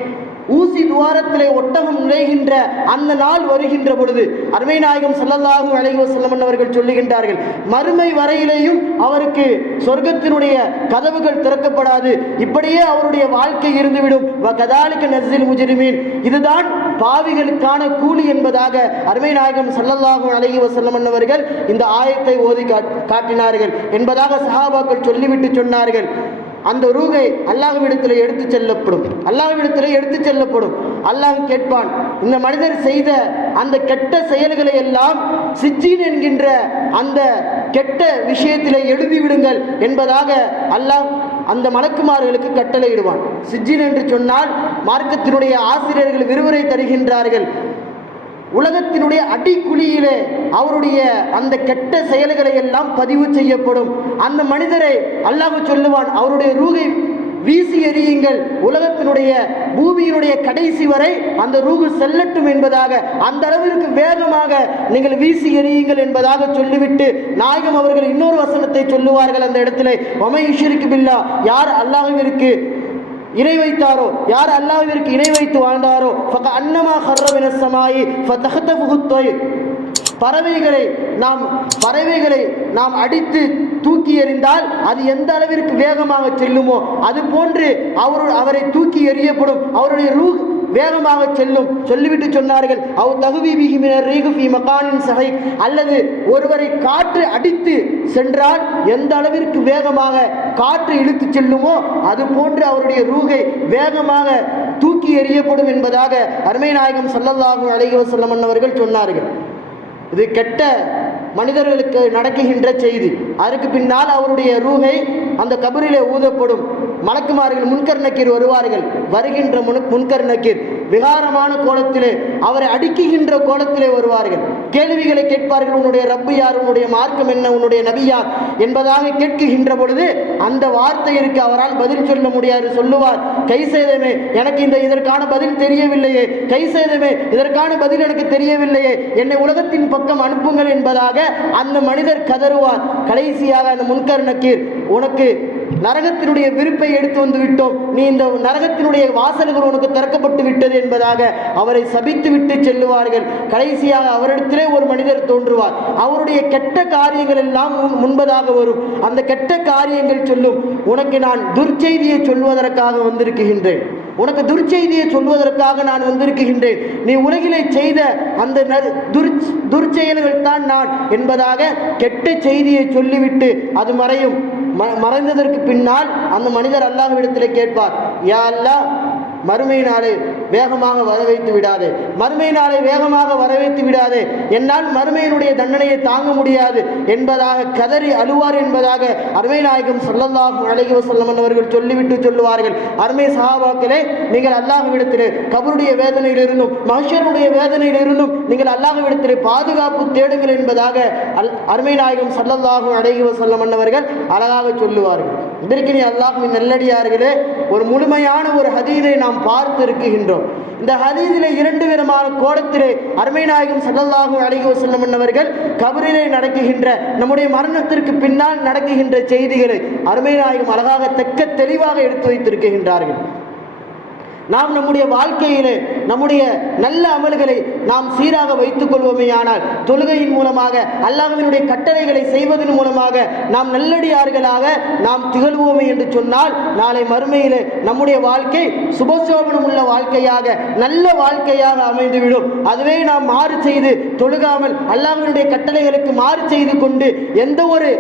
ஊசி துவாரத்திலே ஒட்டகம் நுழைகின்ற அந்த நாள் வருகின்ற பொழுது அருமை நாயகம் ஸல்லல்லாஹு அலைஹி வஸல்லம் அவர்கள் சொல்லுகின்றார்கள், மறுமை வரையிலேயும் அவருக்கு சொர்க்கத்தினுடைய கதவுகள் திறக்கப்படாது. இப்படியே அவருடைய வாழ்க்கை இருந்துவிடும். வகதாலிக நஸில் முஜ்ரிமீன், இதுதான் பாவிகளுக்கான கூலி என்பதாக அருமை நாயகம் ஸல்லல்லாஹு அலைஹி வஸல்லம் அவர்கள் இந்த ஆயத்தை ஓதி காட்டினார்கள் என்பதாக சஹாபாக்கள் சொல்லிவிட்டு சொன்னார்கள், அந்த ரூகை அல்லாஹ்விடத்திலே எடுத்து செல்லப்படும். அல்லாஹ் கேட்பான், இந்த மனிதர் செய்த அந்த கெட்ட செயல்களை எல்லாம் சிஜ்ஜீன் என்கின்ற அந்த கெட்ட விஷயத்திலே எழுதிவிடுங்கள் என்பதாக அந்த மலக்குமார்களுக்கு கட்டளையிடுவான். சிஜ்ஜின் என்று சொன்னால் மார்க்கத்தினுடைய ஆசிரியர்கள் விரிவுரை தருகின்றார்கள், உலகத்தினுடைய அடிக்குழியிலே அவருடைய அந்த கெட்ட செயல்களை எல்லாம் பதிவு செய்யப்படும். அந்த மனிதரை அல்லாஹ் சொல்லுவான், அவருடைய ரூகை வீசி எறியுங்கள், உலகத்தினுடைய பூமியினுடைய கடைசி வரை அந்த ரூகு செல்லட்டும் என்பதாக, அந்த அளவிற்கு வேகமாக நீங்கள் வீசி எறியுங்கள் என்பதாக சொல்லிவிட்டு நாயகம் அவர்கள் இன்னொரு வசனத்தை சொல்லுவார்கள் அந்த இடத்திலே, வமை யுஷ்ரிக்கு பில்லா, யார் அல்லாஹ்விற்கு இணை வைத்தாரோ, யார் அல்லாஹ்விற்கு இணை வைத்து வாழ்ந்தாரோ, அன்னமா ஹர்ரமின சமாயி ஃபதஹதஃபுஹு த்வைர், பறவைகளை நாம் அடித்து தூக்கி எறிந்தால் அது எந்த அளவிற்கு வேகமாக செல்லுமோ அது போன்று அவரை தூக்கி எறியப்படும், அவருடைய ரூஹ் வேகமாக செல்லும். சொல்லிவிட்டு சொன்னார்கள், அல்லது ஒருவரை காற்று அடித்து சென்றால் எந்த அளவிற்கு வேகமாக காற்று இழுத்து செல்லுமோ அது போன்று அவருடைய ரூகை வேகமாக தூக்கி எறியப்படும் என்பதாக அருமை நாயகம் ஸல்லல்லாஹு அலைஹி வஸல்லம் அவர்கள் சொன்னார்கள். இது கெட்ட மனிதர்களுக்கு நடக்குகின்ற செய்தி. அதற்கு பின்னால் அவருடைய ரூகை அந்த கபரிலே ஊதப்படும். மலக்குமார்கள் முன்கர் நக்கீர் வருவார்கள். வருகின்ற முன்கர் நக்கீர் விகாரமான கோலத்திலே, அவரை அடிக்குகின்ற கோலத்திலே வருவார்கள். கேள்விகளை கேட்பார்கள், உன்னுடைய ரப்பு யார், உன்னுடைய மார்க்கம் என்ன, உன்னுடைய நபி யார் என்பதாக கேட்குகின்ற பொழுது அந்த வார்த்தையிற்கு அவரால் பதில் சொல்ல முடியாது. சொல்லுவார், கை சேதமே, எனக்கு இதற்கான பதில் தெரியவில்லையே, கை சேதமே, இதற்கான பதில் எனக்கு தெரியவில்லையே, என்னை உலகத்தின் பக்கம் அனுப்புங்கள் என்பதாக அந்த மனிதர் கதறுவார். கடைசியாக அந்த முன்கர் நக்கீர், உனக்கு நரகத்தினுடைய விருப்பை எடுத்து வந்து விட்டோம், நீ இந்த நரகத்தினுடைய வாசல்கள் உனக்கு திறக்கப்பட்டு விட்டது என்பதாக அவரை சபித்து விட்டு செல்லுவார்கள். கடைசியாக அவரிடத்திலே ஒரு மனிதர் தோன்றுவார். அவருடைய கெட்ட காரியங்கள் எல்லாம் முன்பதாக வரும். அந்த கெட்ட காரியங்கள் சொல்லும், உனக்கு நான் துர்ச்செய்தியை சொல்வதற்காக வந்திருக்கின்றேன், உனக்கு துர்ச்செய்தியை சொல்வதற்காக நான் வந்திருக்கின்றேன், நீ உலகிலே செய்த அந்த துர்ச்செயல்கள் தான் நான் என்பதாக கெட்ட செய்தியை சொல்லிவிட்டு அது மறையும். மறைந்ததற்கு பின்னால் அந்த மனிதர் அல்லாஹ்விடத்திலே கேட்பார், யா அல்லாஹ், மறுமை நாளை வேகமாக வரவைத்து விடாதே, மறுமை நாளை வேகமாக வரவைத்து விடாதே, என்னால் மறுமையினுடைய தண்டனையை தாங்க முடியாது என்பதாக கதறி அழுவார் என்பதாக அருமை நாயகம் ஸல்லல்லாஹு அலைஹி வஸல்லம் அவர்கள் சொல்லிவிட்டு சொல்லுவார்கள், அருமை சஹாபாக்களே, நீங்கள் அல்லாஹ்விடத்திலே கபருடைய வேதனையிலிருந்தும் மஹ்ஷருடைய வேதனையிலிருந்தும் நீங்கள் அல்லாஹ்விடத்திலே பாதுகாப்பு தேடுங்கள் என்பதாக அருமை நாயகம் ஸல்லல்லாஹு அலைஹி வஸல்லம் அவர்கள் அழகாக சொல்லுவார்கள். இதற்கு அல்லாஹ்வின் நல்லடியார்களே, ஒரு முழுமையான ஒரு ஹதீஸை நாம் பார்த்து இருக்கின்றோம். இந்த ஹதீஸிலே இரண்டு விதமான கோணத்திலே அருமை நாயகம் ஸல்லல்லாஹு அலைஹி வஸல்லம் அவர்கள் கபரிலே நடக்குகின்ற, நம்முடைய மரணத்திற்கு பின்னால் நடக்குகின்ற செய்திகளை அருமை நாயகம் அழகாக தெக்க தெளிவாக எடுத்து வைத்திருக்கின்றார்கள். நாம் நம்முடைய வாழ்க்கையிலே நம்முடைய நல்ல அமல்களை நாம் சீராக வைத்துக் கொள்வோமே ஆனால், தொழுகையின் மூலமாக அல்லாஹ்வினுடைய கட்டளைகளை செய்வதன் மூலமாக நாம் நல்லடியார்களாக நாம் திகழ்வோமே என்று சொன்னால், நாளை மறுமையிலே நம்முடைய வாழ்க்கை சுபசோபனம் உள்ள வாழ்க்கையாக நல்ல வாழ்க்கையாக அமைந்துவிடும். அதுவே நாம் மாறு செய்து தொழுகாமல் அல்லாஹ்வினுடைய கட்டளைகளுக்கு மாறு செய்து கொண்டு எந்த ஒரு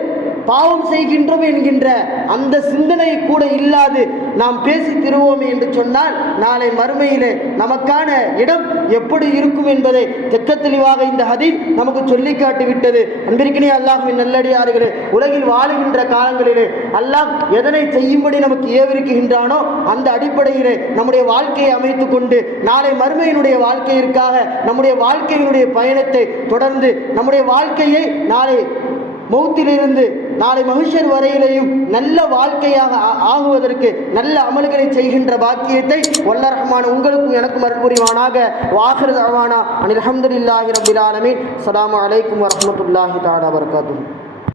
பாவம் செய்கின்றோம் என்கின்ற அந்த சிந்தனை கூட இல்லாது நாம் பேசி திருவோமே என்று சொன்னால், நாளை மறுமையிலே நமக்கான இடம் எப்படி இருக்கும் என்பதை தெக்க தெளிவாக இந்த ஹதீஸ் நமக்கு சொல்லி காட்டிவிட்டது. அன்பிற்கினே அல்லாஹ்வின் நல்லடியார்களே, உலகில் வாழுகின்ற காலங்களிலே அல்லாஹ் எதனை செய்யும்படி நமக்கு ஏவிருக்கின்றானோ அந்த அடிப்படையிலே நம்முடைய வாழ்க்கையை அமைத்துக் கொண்டு நாளை மறுமையினுடைய வாழ்க்கையிற்காக நம்முடைய வாழ்க்கையினுடைய பயணத்தை தொடர்ந்து நம்முடைய வாழ்க்கையை நாளை மௌத்திலிருந்து நாளை மஹ்ஷர் வரையிலேயும் நல்ல வாழ்க்கையாக ஆகுவதற்கு நல்ல அமல்களை செய்கின்ற பாக்கியத்தை வல்ல ரஹ்மான் உங்களுக்கும் எனக்கும் அருள் புரிவானாக. வாஹிரு தஅவானா அனில் ஹம்துலில்லாஹி ரப்பில் ஆலமீன். அஸ்ஸலாமு அலைக்கும் வரஹ்மத்துல்லாஹி தஆலா வபரகாத்துஹு.